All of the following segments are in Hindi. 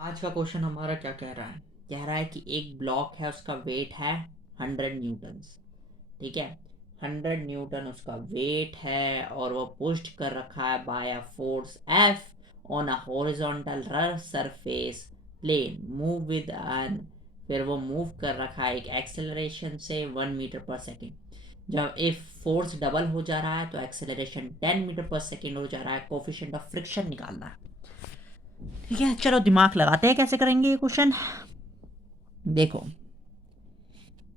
आज का क्वेश्चन हमारा क्या कह रहा है कि एक ब्लॉक है, उसका वेट है 100 न्यूटन्स। ठीक है, 100 न्यूटन उसका वेट है और वो पुश्ड कर रखा है by a force F on a horizontal surface plane move with an. फिर वो मूव कर रखा है एक एक्सेलरेशन से 1 मीटर पर सेकेंड। जब इफ फोर्स डबल हो जा रहा है तो एक्सेलरेशन 10 मीटर पर सेकेंड हो जा रहा है। कोफिशिएंट ऑफ फ्रिक्शन निकालना है। ठीक है, चलो दिमाग लगाते हैं कैसे करेंगे ये क्वेश्चन। देखो,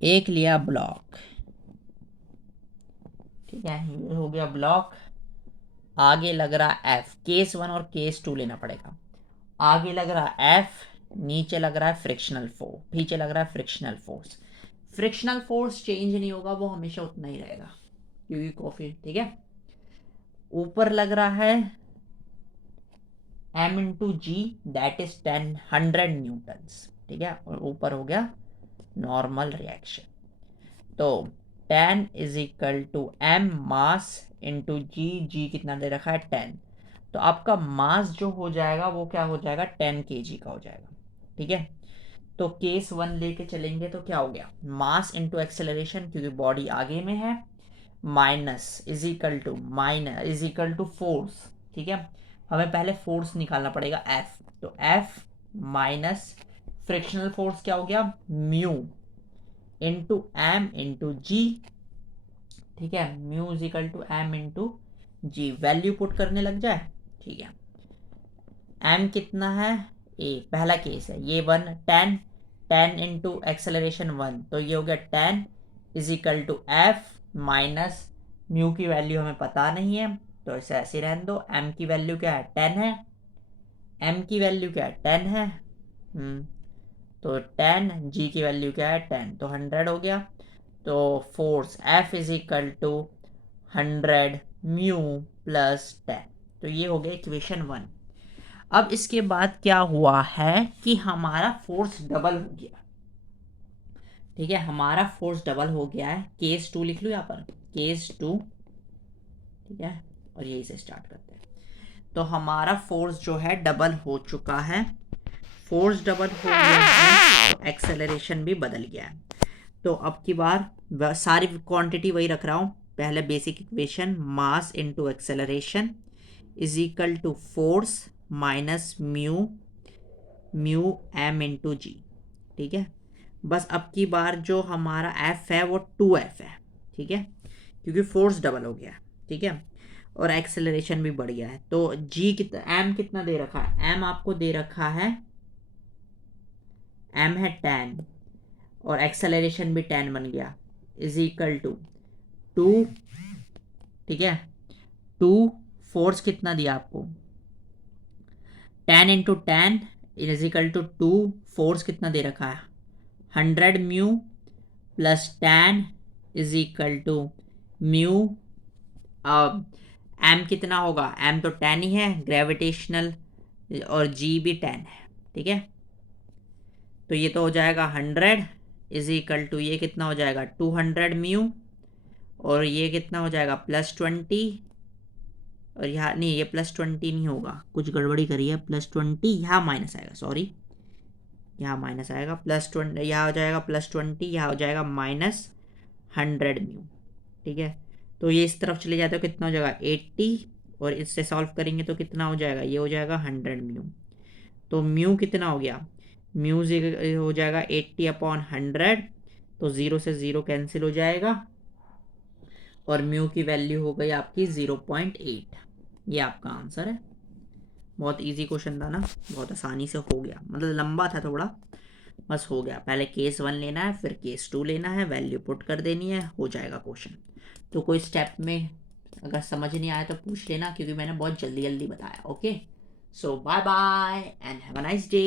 एक लिया ब्लॉक, ठीक है, ये हो गया ब्लॉक। आगे लग रहा एफ, केस 1 और केस 2 लेना पड़ेगा। आगे लग रहा एफ, नीचे लग रहा है फ्रिक्शनल फोर्स, पीछे लग रहा है frictional force. Frictional force change नहीं होगा, वो हमेशा उतना ही रहेगा क्योंकि कॉफी, ठीक है। ऊपर लग रहा है m into g, that is 100 newtons. ठीक है, और ऊपर हो गया नॉर्मल रिएक्शन। तो 10 is equal to M mass into G, G कितना दे रखा है 10। तो आपका मास जो हो जाएगा वो क्या हो जाएगा 10 kg का हो जाएगा। ठीक है, तो केस 1 लेके चलेंगे तो क्या हो गया मास इंटू एक्सेलरेशन, क्योंकि बॉडी आगे में है, minus is equal to force. ठीक है, हमें पहले फोर्स निकालना पड़ेगा एफ। तो एफ माइनस फ्रिक्शनल फोर्स क्या हो गया म्यू इंटू एम इंटू जी। ठीक है, mu is equal to m into g. Value put करने लग जाए। ठीक है, एम कितना है ए, पहला केस है ये 10 10 इंटू एक्सेलरेशन 1, तो ये हो गया 10 is equal to F minus mu की वैल्यू हमें पता नहीं है तो इसे ऐसे रहने दो। एम की वैल्यू क्या है 10 है, एम की वैल्यू क्या है 10 है। तो 10, जी की वैल्यू क्या है 10, तो 100 हो गया। तो force F is equal to 100 mu plus 10। तो ये हो गया इक्वेशन 1। अब इसके बाद क्या हुआ है कि हमारा फोर्स डबल हो गया। ठीक है, हमारा फोर्स डबल हो गया है। केस 2 लिख लो यहाँ पर, केस 2। ठीक है, और यही से स्टार्ट करते हैं। तो हमारा फोर्स जो है डबल हो चुका है। फोर्स डबल हो गया है तो एक्सेलरेशन भी बदल गया है। तो अब की बार सारी क्वांटिटी वही रख रहा हूँ। पहले basic equation mass into acceleration is equal to force minus mu M into जी। ठीक है, बस अब की बार जो हमारा एफ है वो 2f है। ठीक है, क्योंकि फोर्स डबल हो गया। ठीक है, और एक्सेलरेशन भी बढ़ गया है। तो जी कितना, एम कितना दे रखा है, एम आपको दे रखा है, एम है 10 और एक्सेलरेशन भी 10 बन गया इज इक्वल टू 2। ठीक है, 2 फोर्स कितना दिया आपको 10 into 10 is equal to 2, force कितना दे रखा है 100 mu plus 10 is equal to mu. अब एम कितना होगा, एम तो 10 ही है ग्रेविटेशनल, और जी भी 10 है। ठीक है, तो ये तो हो जाएगा 100 इज इक्वल टू ये कितना हो जाएगा 200 म्यू, और ये कितना हो जाएगा +20। और यहाँ नहीं, ये +20 नहीं होगा, कुछ गड़बड़ी करी है, +20 यहाँ माइनस आएगा, सॉरी यहाँ माइनस आएगा, +20 यहाँ हो जाएगा +20, यहाँ हो जाएगा -100 म्यू। ठीक है, तो ये इस तरफ चले जाते हो कितना हो जाएगा 80, और इससे सॉल्व करेंगे तो कितना हो जाएगा, ये हो जाएगा 100 म्यू। तो म्यू कितना हो गया, म्यू हो जाएगा 80/100, तो 0 से 0 कैंसिल हो जाएगा, और म्यू की वैल्यू हो गई आपकी 0.8। ये आपका आंसर है। बहुत इजी क्वेश्चन था ना, बहुत आसानी से हो गया, मतलब लंबा था थोड़ा, बस हो गया। पहले केस 1 लेना है, फिर केस 2 लेना है, वैल्यू पुट कर देनी है, हो जाएगा क्वेश्चन। तो कोई स्टेप में अगर समझ नहीं आया तो पूछ लेना, क्योंकि मैंने बहुत जल्दी जल्दी बताया। Okay, so bye bye and have a nice day.